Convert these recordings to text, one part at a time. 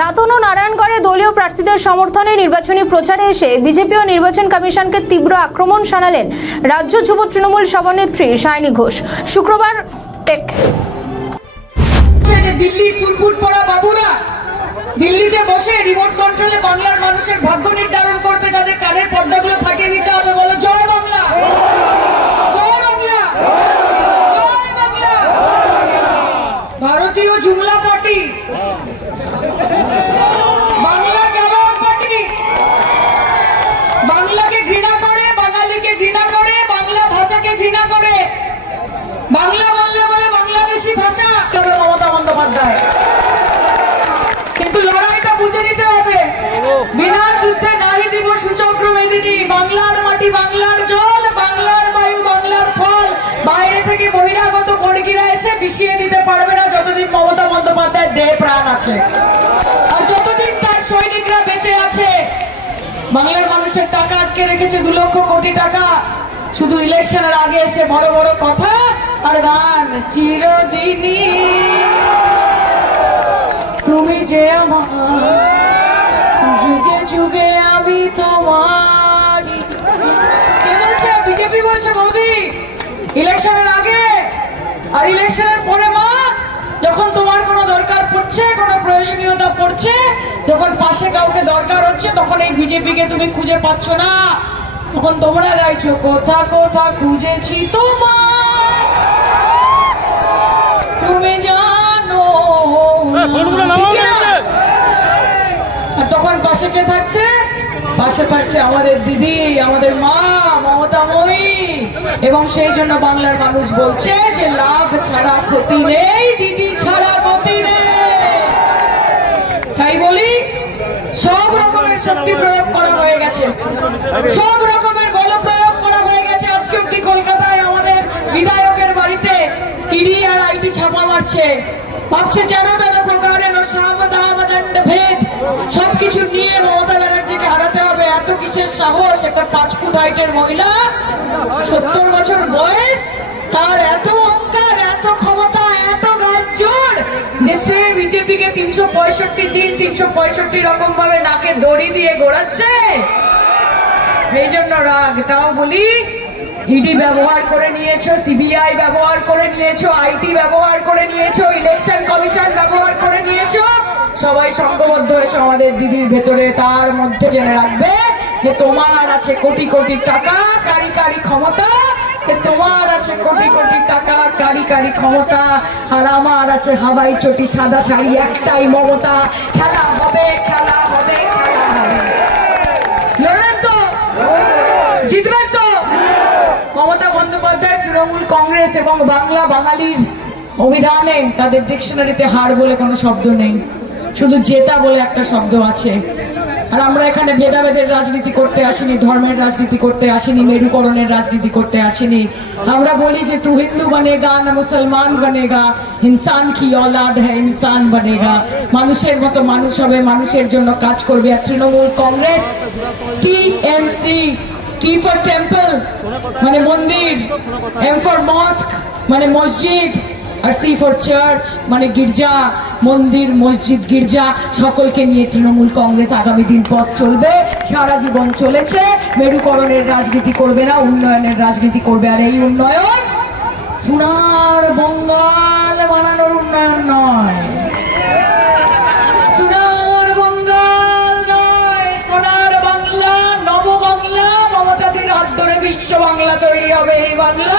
দাঁতন ও নারায়ণগড়ে দলীয় প্রার্থীদের সমর্থনে নির্বাচনী প্রচারে এসে বিজেপি ও নির্বাচন কমিশনকে তীব্র আক্রমণ শানালেন রাজ্য যুব তৃণমূল সভানেত্রী সায়নী ঘোষ। শুক্রবার দিল্লির সুরপুর পড়া বাবুরা দিল্লিতে বসে রিমোট কন্ট্রোলে বাংলার মানুষের ভাগ্য নির্ধারণ করবে, তাদের কানের পর্দাগুলো ফাটিয়ে দিতে হবে। বলো জয় বাংলা, জয় বাংলা, জয় বাংলা। ভারতীয় জুমলা পার্টি, বাংলা চালাও পার্টি, বাংলাকে ঘৃণা করে, বাঙালিকে ঘৃণা করে, বাংলা ভাষাকে ঘৃণা করে, বাংলা বললে বলে বাংলাদেশি ভাষা মমতা বন্দ্যোপাধ্যায়। কিন্তু লড়াইটা বুঝে নিতে হবে, বিনা যুদ্ধে নাহি দিব সুচক্র মেদিনী। বাংলার মাটি, বাংলার জল, বাংলার বায়ু, বাংলার ফল বাইরে থেকে বহিরাগত বর্গীরা এসে বিষিয়ে দিতে পারবে না যতদিন মমতা বন্দ্যোপাধ্যায়ের দেহ প্রাণ আছে, আর যতদিন তার সৈনিকরা বেঁচে আছে। বাংলার মানুষের টাকা আটকে রেখেছে 2 লক্ষ কোটি টাকা, শুধু ইলেকশনের আগে এসে বড় বড় কথা আর গান। চিরদিনই তুমি যে আমার, যুগে যুগে আমি তোমার। কে বলছে? বিজেপি বলছে মোদি ইলেকশনের আগে আর ইলেকশনের পরে। মা, যখন তোমার কোনো দরকার পড়ছে, কোনো প্রয়োজনীয়তা পড়ছে, যখন পাশে কাউকে দরকার হচ্ছে, তখন এই বিজেপিকে তুমি খুঁজে পাচ্ছ না। তখন তোমরা গাইছো কোথা কোথা খুঁজেছি তোমার, তুমি জানো। আর তখন পাশে কে থাকছে? পাশে থাকছে আমাদের দিদি, আমাদের মা মমতাময়ী। এবং সেই জন্য বাংলার মানুষ বলছে যে লাভ ছাড়া ক্ষতি নেই, দিদি ছাড়া গতি নেই। তাই বলি সব রকমের শক্তি প্রয়োগ করা হয়ে গেছে, সব রকমের বল প্রয়োগ করা হয়ে গেছে। আজকে অব্দি কলকাতায় আমাদের বিধায়কের বাড়িতে ইডি আর আইটি ছাপা মারছে, ভাবছে যেন তেন প্রকারের ভেদ সবকিছু নিয়ে মমতা ব্যানার্জিকে হারাতে হবে। এত কিসের সাহস? একটা 5 ফুট হাইটের মহিলা, 70 বছর বয়স, তার এত অহংকার, এত ক্ষমতা, এত গাজর যে সে বিজেপিকে 365 দিন 365 রকম ভাবে নাকে দড়ি দিয়ে ঘোরাচ্ছে। এই জন্য রাগ। তাও বলি ইডি ব্যবহার করে নিয়েছো, সিবিআই ব্যবহার করে নিয়েছো, আইটি ব্যবহার করে নিয়েছো, ইলেকশন কমিশন ব্যবহার করে নিয়েছো, সবাই সংঘবদ্ধ হয়েছে আমাদের দিদির ভেতরে। তার মধ্যে জেনে রাখবে যে তোমার আছে কোটি কোটি টাকা, কারি কারি ক্ষমতা, তোমার আছে কোটি কোটি টাকা, কারি কারি ক্ষমতা, আর আমার আছে হাওয়াই চটি সাদা শাড়ি, একটাই মমতা। খেলা হবে, খেলা হবে, খেলা হবে। লড়েন তো, জিতবেন তো। মমতা বন্দ্যোপাধ্যায়, তৃণমূল কংগ্রেস এবং বাংলা বাঙালির অভিধানে, তাদের ডিকশনারিতে হার বলে কোনো শব্দ নেই, শুধু জেতা বলে একটা শব্দ আছে। আর আমরা এখানে ভেদাভেদের রাজনীতি করতে আসিনি, ধর্মের রাজনীতি করতে আসিনি, মেরুকরণের রাজনীতি করতে আসিনি। আমরা বলি যে তু হিন্দু বনেগা না মুসলমান বনেগা, ইনসান কি औलाद है ইনসান বনেগা। মানুষের মতো মানুষ হবে, মানুষের জন্য কাজ করবে। আর Trinamool Congress, TMC, T for temple মানে মন্দির, এম ফর মস্ক মানে মসজিদ, আর সি ফর চার্চ মানে গির্জা। মন্দির, মসজিদ, গির্জা সকলকে নিয়ে তৃণমূল কংগ্রেস আগামী দিন পথ চলবে, সারা জীবন চলেছে। মেরুকরণের রাজনীতি করবে না, উন্নয়নের রাজনীতি করবে। আর এই উন্নয়ন সোনার বঙ্গাল বানানোর উন্নয়ন নয়, সোনার বঙ্গাল নয়, সোনার বাংলা, নব বাংলা। মমতাদির হাত ধরে বিশ্ব বাংলা তৈরি হবে এই বাংলা।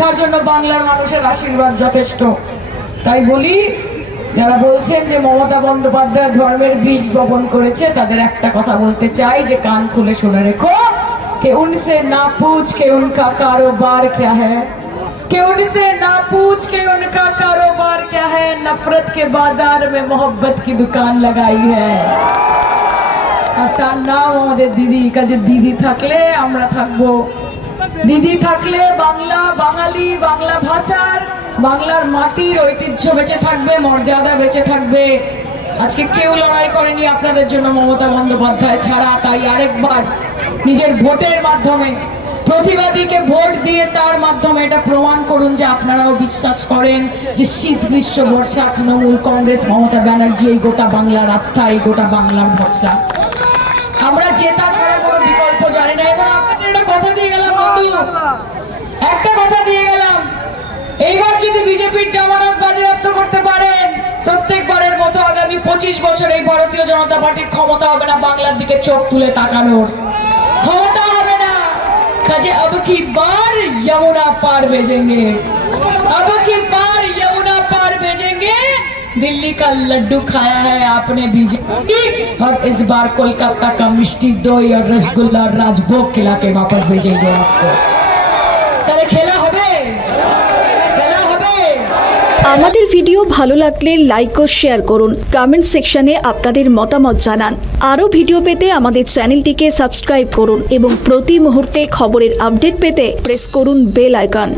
তার জন্য বাংলার মানুষের আশীর্বাদ যথেষ্ট। তাই বলি, যারা বলছেন যে মমতা বন্দ্যোপাধ্যায় ধর্মের বীজ বপন করেছে, তাদের একটা কথা বলতে চাই যে কান খুলে শুনে রেখো, कि उनसे ना पूछ के उनका कारोबार क्या है, कि उनसे ना पूछ के उनका कारोबार क्या है, नफरत के बाजार में मोहब्बत की दुकान लगाई है। আর তার নাম আমাদের দিদি। কাজে দিদি থাকলে আমরা থাকবো, দিদি থাকলে বাংলা, বাঙালি, বাংলা ভাষার, বাংলার মাটির ঐতিহ্য বেঁচে থাকবে, মর্যাদা বেঁচে থাকবে। আজকে কেউ লড়াই করেনি আপনাদের জন্য মমতা বন্দ্যোপাধ্যায় ছাড়া। তাই আরেকবার নিজের ভোটের মাধ্যমে প্রতিবাদীকে ভোট দিয়ে তার মাধ্যমে এটা প্রমাণ করুন যে আপনারাও বিশ্বাস করেন যে শীত গ্রীষ্ম বর্ষা তৃণমূল কংগ্রেস মমতা ব্যানার্জি এই গোটা বাংলার রাস্তা, এই গোটা বাংলার ভরসা। আমরা জেতা ছাড়া কোনো বিকল্প জানি না। এবার আপনাদের একটা কথা দিয়ে গেলাম বন্ধু, একটা কথা দিয়ে গেলাম, এইবার যদি বিজেপির জামানত বাজেয়াপ্ত করতে পারেন, প্রত্যেকবারের মতো আগামী 25 বছর এই ভারতীয় জনতা পার্টির ক্ষমতা হবে না বাংলার দিকে চোখ তুলে তাকানোর, ক্ষমতা হবে না। কাজে अब की बार यमुना पार भेजेंगे, अब की बार यमुना पार भेजेंगे। दिल्ली का लड्डू खाया है आपने बीजेपी, और इस बार कोलकाता का मिष्टी दही और रसगुल्ला और राजभोग खिला के वापस भेजेंगे आपको। তাহলে খেলা হবে, খেলা হবে। আমাদের ভিডিও ভালো লাগলে লাইক ও শেয়ার করুন, কমেন্ট সেকশনে আপনাদের মতামত জানান। আরও ভিডিও পেতে আমাদের চ্যানেলটিকে সাবস্ক্রাইব করুন এবং প্রতি মুহূর্তে খবরের আপডেট পেতে প্রেস করুন বেল আইকন।